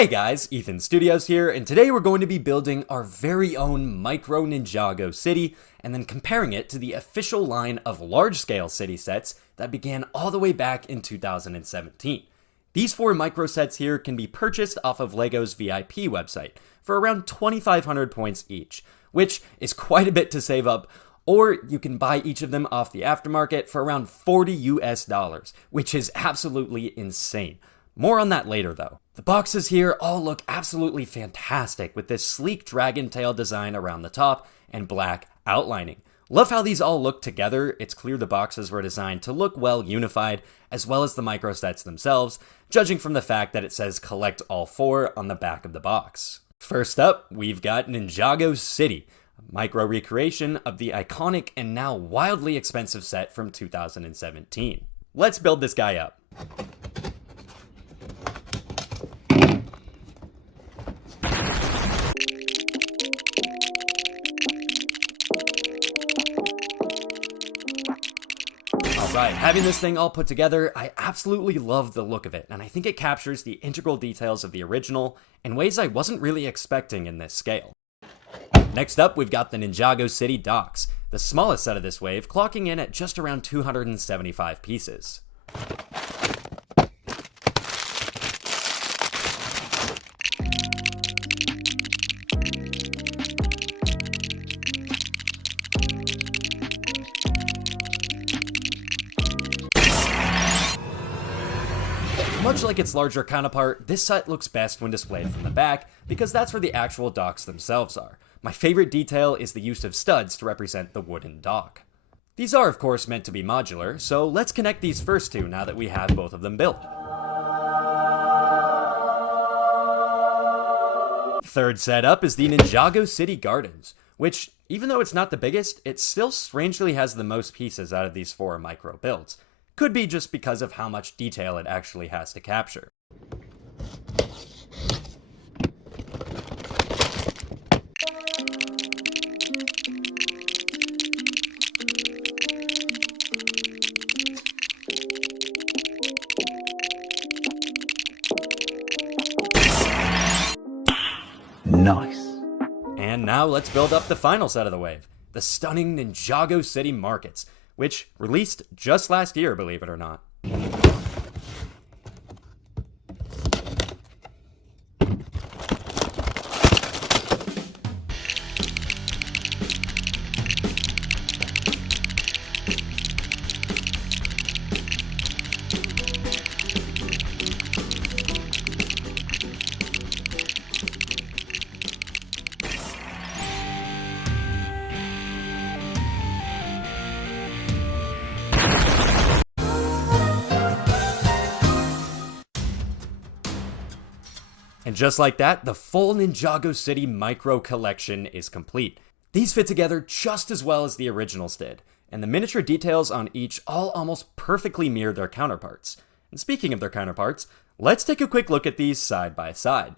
Hey guys, Ethan Studios here, and today we're going to be building our very own micro Ninjago city, and then comparing it to the official line of large-scale city sets that began all the way back in 2017. These 4 micro sets here can be purchased off of LEGO's VIP website for around 2,500 points each, which is quite a bit to save up, or you can buy each of them off the aftermarket for around $40 US, which is absolutely insane. More on that later though. The boxes here all look absolutely fantastic with this sleek dragon tail design around the top and black outlining. Love how these all look together. It's clear the boxes were designed to look well unified, as well as the micro sets themselves, judging from the fact that it says collect all 4 on the back of the box. First up, we've got Ninjago City, a micro recreation of the iconic and now wildly expensive set from 2017. Let's build this guy up. Alright, having this thing all put together, I absolutely love the look of it, and I think it captures the integral details of the original in ways I wasn't really expecting in this scale. Next up, we've got the Ninjago City docks, the smallest set of this wave, clocking in at just around 275 pieces. Much like its larger counterpart, this set looks best when displayed from the back, because that's where the actual docks themselves are. My favorite detail is the use of studs to represent the wooden dock. These are of course meant to be modular, so let's connect these first two now that we have both of them built. Third set up is the Ninjago City Gardens, which, even though it's not the biggest, it still strangely has the most pieces out of these 4 micro builds. Could be just because of how much detail it actually has to capture. Nice. And now let's build up the final set of the wave, the stunning Ninjago City Markets, which released just last year, believe it or not. And just like that, the full Ninjago City micro collection is complete. These fit together just as well as the originals did, and the miniature details on each all almost perfectly mirror their counterparts. And speaking of their counterparts, let's take a quick look at these side by side.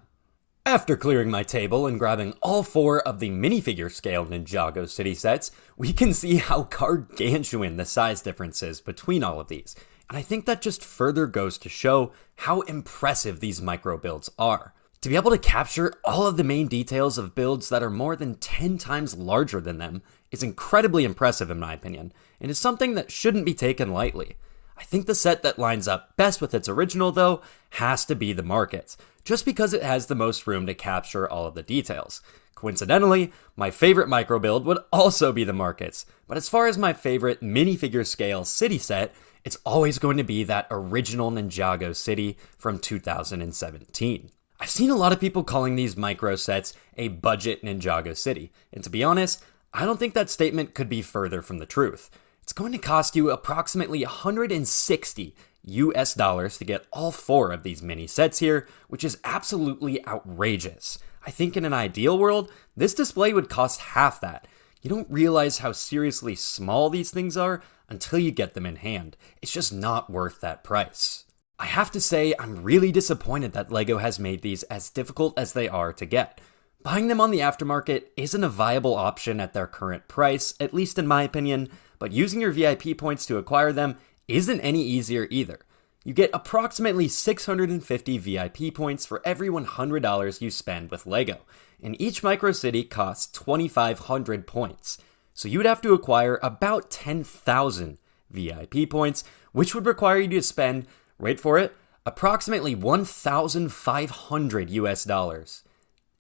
After clearing my table and grabbing all 4 of the minifigure scale Ninjago City sets, we can see how gargantuan the size difference is between all of these, and I think that just further goes to show how impressive these micro builds are. To be able to capture all of the main details of builds that are more than 10 times larger than them is incredibly impressive in my opinion, and is something that shouldn't be taken lightly. I think the set that lines up best with its original though has to be the Markets, just because it has the most room to capture all of the details. Coincidentally, my favorite micro build would also be the Markets, but as far as my favorite minifigure scale city set, it's always going to be that original Ninjago City from 2017. I've seen a lot of people calling these micro sets a budget Ninjago City, and to be honest, I don't think that statement could be further from the truth. It's going to cost you approximately $160 US to get all 4 of these mini sets here, which is absolutely outrageous. I think in an ideal world, this display would cost half that. You don't realize how seriously small these things are until you get them in hand. It's just not worth that price. I have to say, I'm really disappointed that LEGO has made these as difficult as they are to get. Buying them on the aftermarket isn't a viable option at their current price, at least in my opinion, but using your VIP points to acquire them isn't any easier either. You get approximately 650 VIP points for every $100 you spend with LEGO, and each micro city costs 2,500 points. So you would have to acquire about 10,000 VIP points, which would require you to spend, wait for it, approximately 1,500 US dollars.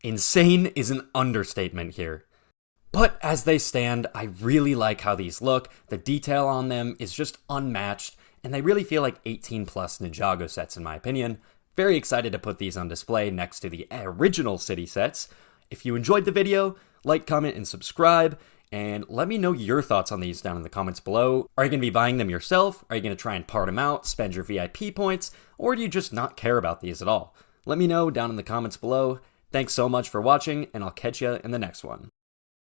Insane is an understatement here. But as they stand, I really like how these look. The detail on them is just unmatched, and they really feel like 18 plus Ninjago sets in my opinion. Very excited to put these on display next to the original city sets. If you enjoyed the video, like, comment, and subscribe, and let me know your thoughts on these down in the comments below. Are you going to be buying them yourself? Are you going to try and part them out, spend your VIP points, or do you just not care about these at all? Let me know down in the comments below. Thanks so much for watching, and I'll catch you in the next one.